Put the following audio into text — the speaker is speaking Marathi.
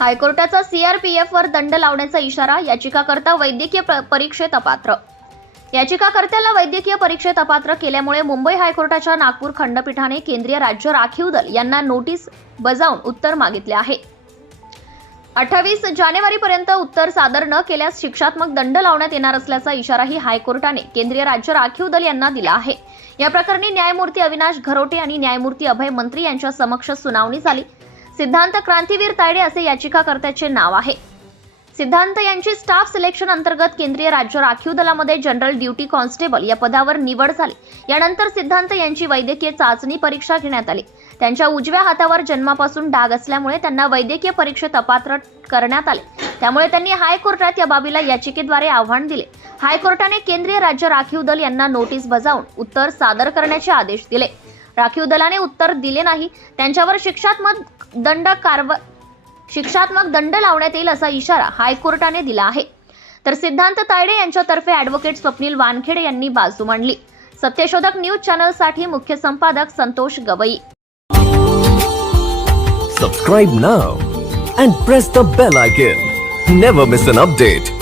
हायकोर्टाचा सीआरपीएफवर दंड लावण्याचा इशारा, याचिकाकर्ता वैद्यकीय परीक्षेत अपात्र. याचिकाकर्त्याला वैद्यकीय परीक्षेत अपात्र केल्यामुळे मुंबई हायकोर्टाच्या नागपूर खंडपीठाने केंद्रीय राज्य राखीव दल यांना नोटीस बजावून उत्तर मागितले आहे. 28 जानेवारीपर्यंत उत्तर सादर न केल्यास शिक्षात्मक दंड लावण्यात येणार असल्याचा इशाराही हायकोर्टाने केंद्रीय राज्य राखीव दल यांना दिला आहे. या प्रकरणी न्यायमूर्ती अविनाश घरोटे आणि न्यायमूर्ती अभय मंत्री यांच्या समक्ष सुनावणी झाली. सिद्धांत क्रांतीवीर तायडे असे याचिकाकर्त्याचे नाव आहे. सिद्धांत यांची स्टाफ सिलेक्शन अंतर्गत केंद्रीय राज्य राखीव दलामध्ये जनरल ड्युटी कॉन्स्टेबल या पदावर निवड झाली. यानंतर सिद्धांत यांची वैद्यकीय चाचणी परीक्षा घेण्यात आली. त्यांच्या उजव्या हातावर जन्मापासून डाग असल्यामुळे त्यांना वैद्यकीय परीक्षेत अपात्र करण्यात आले. त्यामुळे त्यांनी हायकोर्टात या बाबीला याचिकेद्वारे आव्हान दिले. हायकोर्टाने केंद्रीय राज्य राखीव दल यांना नोटीस बजावून उत्तर सादर करण्याचे आदेश दिले. राखीव दलाने उत्तर दिले नाही. त्यांच्यावर शिक्षात्मक दंड लावण्यात येईल असा इशारा हायकोर्टाने दिला आहे. तर सिद्धांत तायडे यांच्यातर्फे ॲडव्होकेट स्वप्नील वानखेडे यांनी बाजू मांडली. सत्यशोधक न्यूज चॅनलसाठी मुख्य संपादक Santosh Gavai. Subscribe now and press the bell icon. Never miss an update.